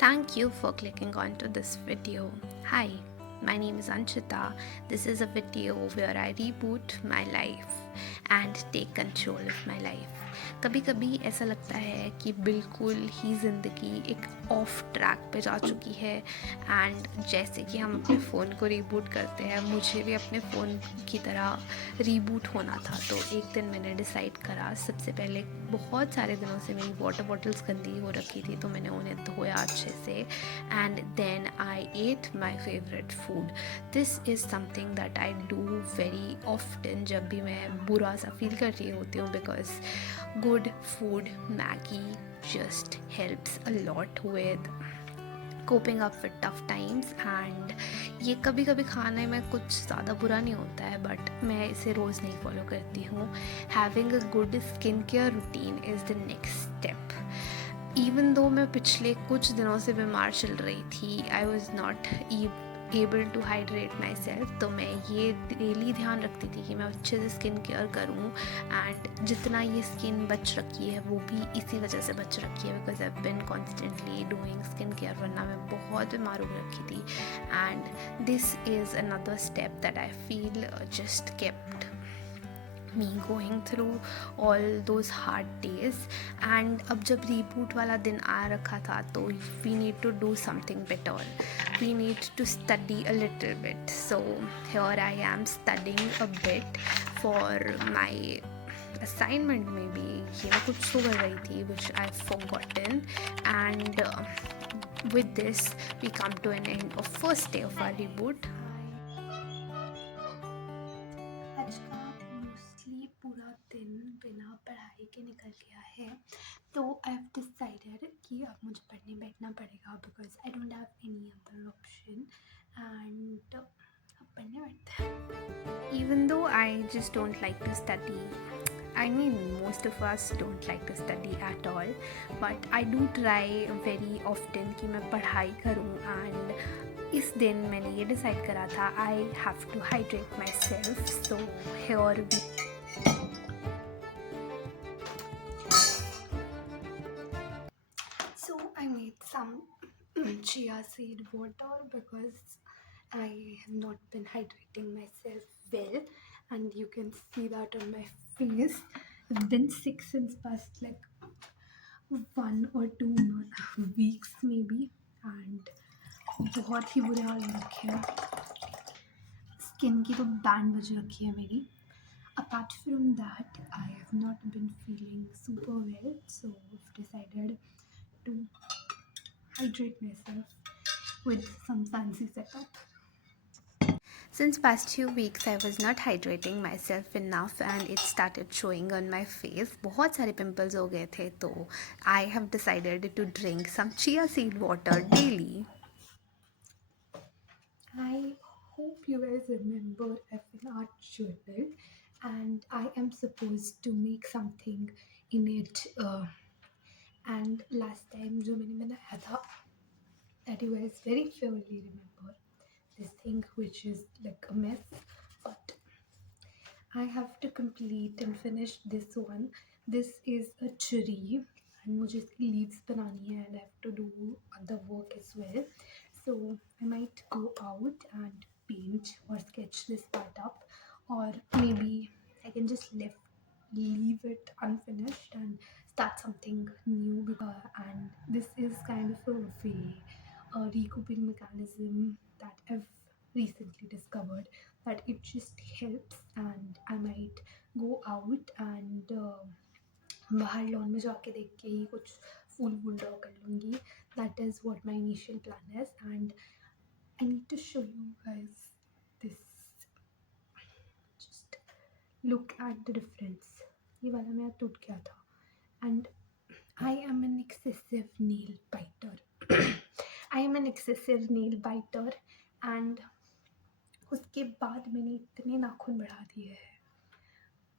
Thank you for clicking onto this video. Hi, my name is Anshita. This is a video where I reboot my life and take control of my life. कभी कभी ऐसा लगता है कि बिल्कुल ही ज़िंदगी एक ऑफ ट्रैक पे जा चुकी है एंड जैसे कि हम अपने फ़ोन को रीबूट करते हैं, मुझे भी अपने फ़ोन की तरह रीबूट होना था। तो एक दिन मैंने डिसाइड करा, सबसे पहले बहुत सारे दिनों से मेरी वाटर बॉटल्स गंदी हो रखी थी तो मैंने उन्हें धोया अच्छे से and then I ate my favourite food. This is something that I do very often जब भी मैं बुरा सा फील कर रही होती हूँ, because good food, Maggi just helps a lot with coping up with tough times and ये कभी कभी खाने में कुछ ज़्यादा बुरा नहीं होता है, बट मैं इसे रोज़ नहीं फॉलो करती हूँ। Having a good skin care routine is the next step. Even though मैं पिछले कुछ दिनों से बीमार चल रही थी, I was not able to hydrate myself, तो मैं ये डेली ध्यान रखती थी कि मैं अच्छे से स्किन केयर करूँ एंड जितना ये स्किन बच रखी है वो भी इसी वजह से बच रखी है because I been constantly doing skin care, वरना मैं बहुत बीमार हो रखी थी and this is another step that I feel just kept me going through all those hard days। and अब जब reboot वाला दिन आ रखा था तो we need to do something better, we need to study a little bit, so here I am studying a bit for my assignment। maybe ये मैं कुछ तो कर रही थी which I've forgotten and with this we come to an end of first day of our reboot। आज का mostly पूरा दिन बिना पढ़ाई के निकल गया है, तो आई हैव डिसाइडेड कि अब मुझे पढ़ने बैठना पड़ेगा because I don't have any other option and अब पढ़ने बैठते हैं। Even though I just don't like to study, I mean most of us don't like to study at all, but I do try very often कि मैं पढ़ाई करूँ and इस दिन मैंने ये डिसाइड करा था I have to hydrate myself, so here we so I made some chia seed water because I have not been hydrating myself well and you can see that on my face. It's been sick since past like 1 or 2 weeks maybe and बहुत ही बुरे हाल रखे हैं, skin की तो band बज रखी है मेरी। Apart from that, I have not been feeling super well, so I've decided to hydrate myself with some fancy setup. Since past few weeks I was not hydrating myself enough and it started showing on my face, बहुत सारे pimples हो गए थे, तो I have decided to drink some chia seed water daily. I hope you guys remember F1 Art Journal and I am supposed to make something in it and last time जो मैंने बनाया था that you guys very surely remember this thing which is like a mess, but I have to complete and finish this one. This is a tree and मुझे इसकी leaves बनानी है and I have to do other work as well, so I might go out and paint or sketch this part up, or maybe I can just leave it unfinished and start something new and this is kind of a way, a recouping mechanism that I've recently discovered that it just helps and I might go out and बाहर lawn में जाके देख के ही कुछ फूल वूल draw कर लूँगी। That is what my initial plan is and I need to show you guys this, just look at the difference. ये वाला मेरा टूट गया था and I am an excessive nail biter I am an excessive nail biter and उसके बाद मैंने इतने नाखून बढ़ा दिए हैं,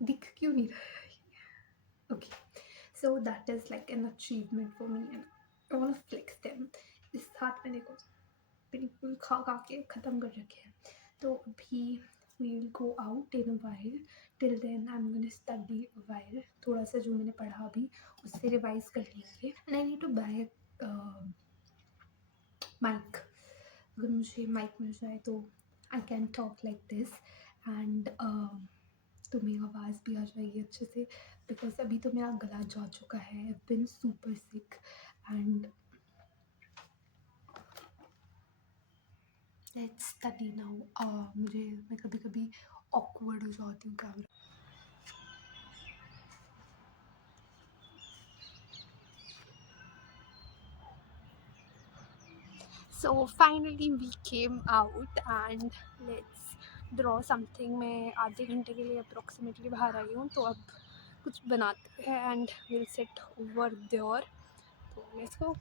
दिख क्यों नहीं रहा है? Okay, so that is like an achievement for me and I want to flex them. इस हाथ में देखो बिल्कुल खा खा के ख़त्म कर रखे हैं, तो अभी we will go out in a while, till then I am gonna study a while, थोड़ा सा जो मैंने पढ़ा अभी उससे रिवाइज कर लेंगे and I need to buy mic, अगर मुझे माइक मिल जाए तो I can talk like this and तो मेरी आवाज़ भी आ जाएगी अच्छे से, बिकॉज अभी तो मेरा गला जा चुका है, I been super sick and let's study now. मैं कभी कभी ऑकवर्ड हो जाती हूँ camera. So finally we came out and let's draw something। मैं आधे घंटे के लिए अप्रोक्सीमेटली बाहर आई हूँ, तो अब कुछ बनाते हैं and will sit over there, तो लेट्स गो।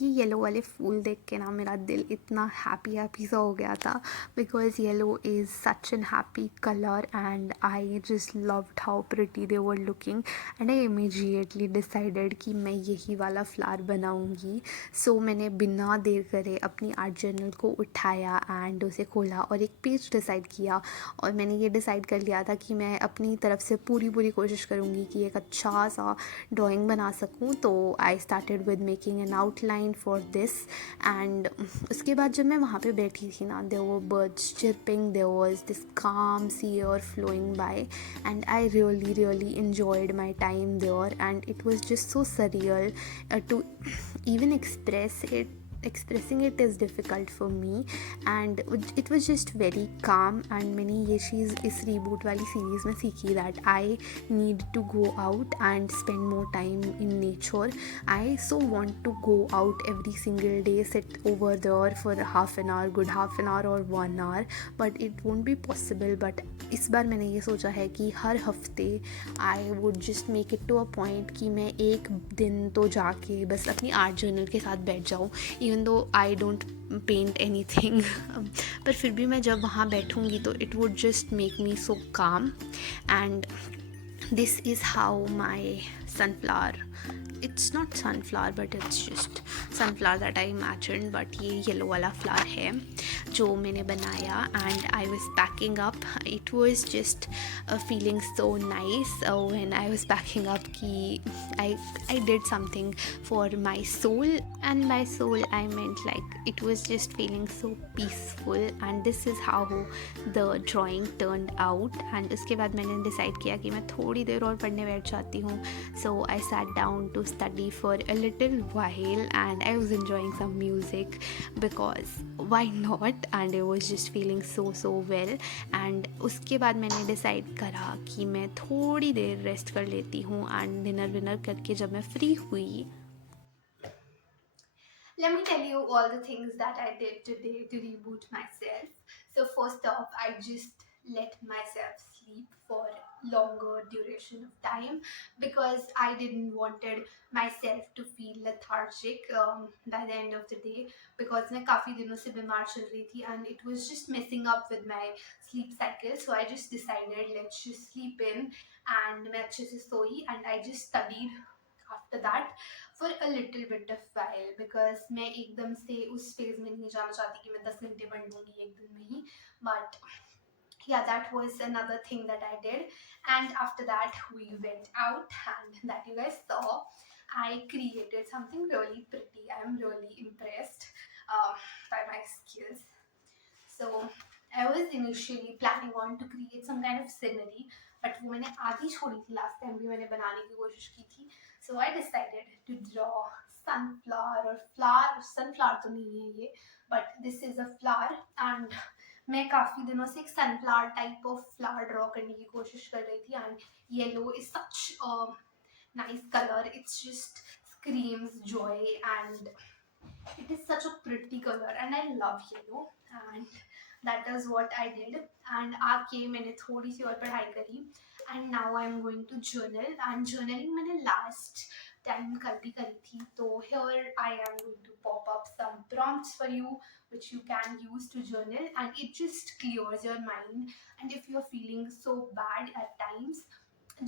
ये येलो वाले फूल देख के ना मेरा दिल इतना हैप्पी हैप्पी सा हो गया था, because yellow is such an happy colour and I just loved how pretty they were looking and I immediately decided कि मैं यही वाला फ्लावर बनाऊंगी। सो मैंने बिना देर करे अपनी आर्ट जर्नल को उठाया एंड उसे खोला और एक पेज डिसाइड किया, और मैंने ये डिसाइड कर लिया था कि मैं अपनी तरफ से पूरी पूरी कोशिश करूँगी कि एक अच्छा सा ड्राइंग बना सकूँ। तो I started with making an outline for this and उसके बाद जब मैं वहाँ पे बैठी थी ना, there were birds chirping, there was this calm sea air flowing by, and I really enjoyed my time there, and it was just so surreal to even expressing it is difficult for me, and it was just very calm। and मैंने ये चीज़ इस reboot वाली series में सीखी that I need to go out and spend more time in nature। I so want to go out every single day, sit over there for half an hour, good half an hour or 1 hour, but it won't be possible। but इस बार मैंने ये सोचा है कि हर हफ्ते I would just make it to a point कि मैं एक दिन तो जाके बस अपनी आर्ट जर्नल के साथ बैठ जाऊँ, even though I don't paint anything पर फिर भी मैं जब वहाँ बैठूँगी तो it would just make me so calm. And this is how my sunflower, it's not sunflower but it's just sunflower that I imagined, but ये yellow वाला फ्लावर है जो मैंने बनाया and I was packing up. It was just feeling so nice when I was packing up कि I did something for my soul, and by soul I meant like it was just feeling so peaceful, and this is how the drawing turned out। and उसके बाद मैंने decide किया कि मैं थोड़ी देर और पढ़ने बैठ जाती हूँ, so I sat down to study for a little while and I was enjoying some music because why not, and I was just feeling so well। and उसके बाद मैंने डिसाइड करा कि मैं थोड़ी देर रेस्ट कर लेती हूँ, एंड डिनर विनर करके जब मैं फ्री हुई, let me tell you all the things that I did today to reboot myself. So first off, I just let myself sleep for longer duration of time because I didn't wanted myself to feel lethargic by the end of the day, because मैं काफ़ी दिनों से बीमार चल रही थी and it was just messing up with my sleep cycle, so I just decided let's just sleep in, and मैं अच्छे से सोई and I just studied after that for a little bit of while, because मैं एकदम से उस phase में नहीं जाना चाहती कि मैं 10 घंटे पढ़ लूँगी एक दिन में ही, but yeah, that was another thing that I did। and after that we went out and that you guys saw, I created something really pretty। I'm really impressed by my skills। So I was initially planning on to create some kind of scenery, but वो मैंने आधी छोड़ी थी, last time भी मैंने बनाने की कोशिश की थी। So I decided to draw sunflower or flower, sunflower तो नहीं है ये, but this is a flower, and मैं काफ़ी दिनों से एक sunflower type of flower draw करने की कोशिश कर रही थी, and yellow is such a nice color, it's just screams joy, and it is such a pretty color and I love yellow, and that is what I did। and आके मैंने थोड़ी सी और पढ़ाई करी and now I am going to journal, and journaling मैंने last time कल भी करी थी, तो here I am going to pop up some prompts for you which you can use to journal, and it just clears your mind। and if you're feeling so bad at times,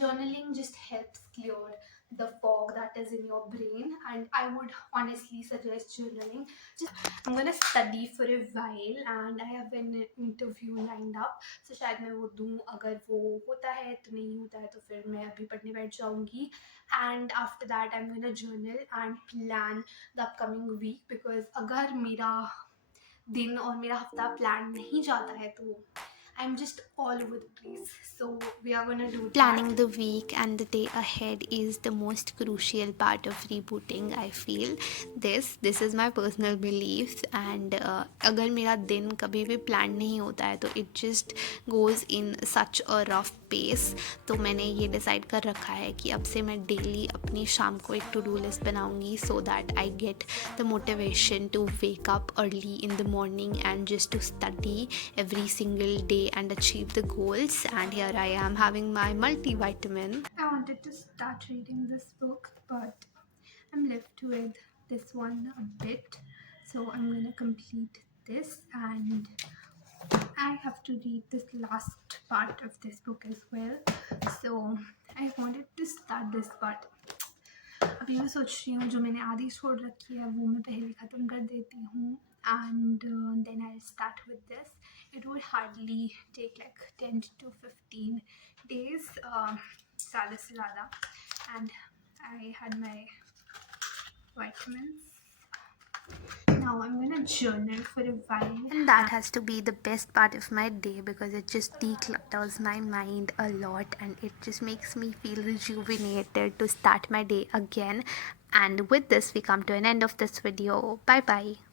journaling just helps clear the fog that is in your brain. And I would honestly suggest journaling. Just I'm gonna study for a while and I have an interview lined up, so शायद मैं वो दूँ. अगर वो होता है तो नहीं होता है तो फिर मैं अभी पढ़ने बैठ जाऊँगी. And after that I'm gonna journal and plan the upcoming week, because अगर मेरा दिन और मेरा हफ्ता प्लान नहीं जाता है तो I'm just all over the place. So we are gonna do Planning that. the week and the day ahead is the most crucial part of rebooting. I feel this is my personal belief. And अगर मेरा दिन कभी भी plan नहीं होता है तो it just goes in such a rough pace. तो मैंने ये डिसाइड कर रखा है कि अब से मैं डेली अपनी शाम को एक टू डू लिस्ट बनाऊंगी, so that I get the motivation to wake up early in the morning and just to study every single day and achieve the goals. And here I am having my multivitamin. I wanted to start reading this book, but I'm left with this one a bit. So I'm gonna complete this, and I have to read this last part of this book as well. So I wanted to start this part. अभी मैं सोच रही हूँ जो मैंने आधी छोड़ रखी है वो मैं पहले ख़त्म कर देती हूँ, and then I'll start with this. It would hardly take like 10 to 15 days, ज़्यादा से ज़्यादा. And I had my vitamins. Now I'm gonna journal for a while. And that has to be the best part of my day because it just declutters my mind a lot and it just makes me feel rejuvenated to start my day again. And with this, we come to an end of this video. Bye bye.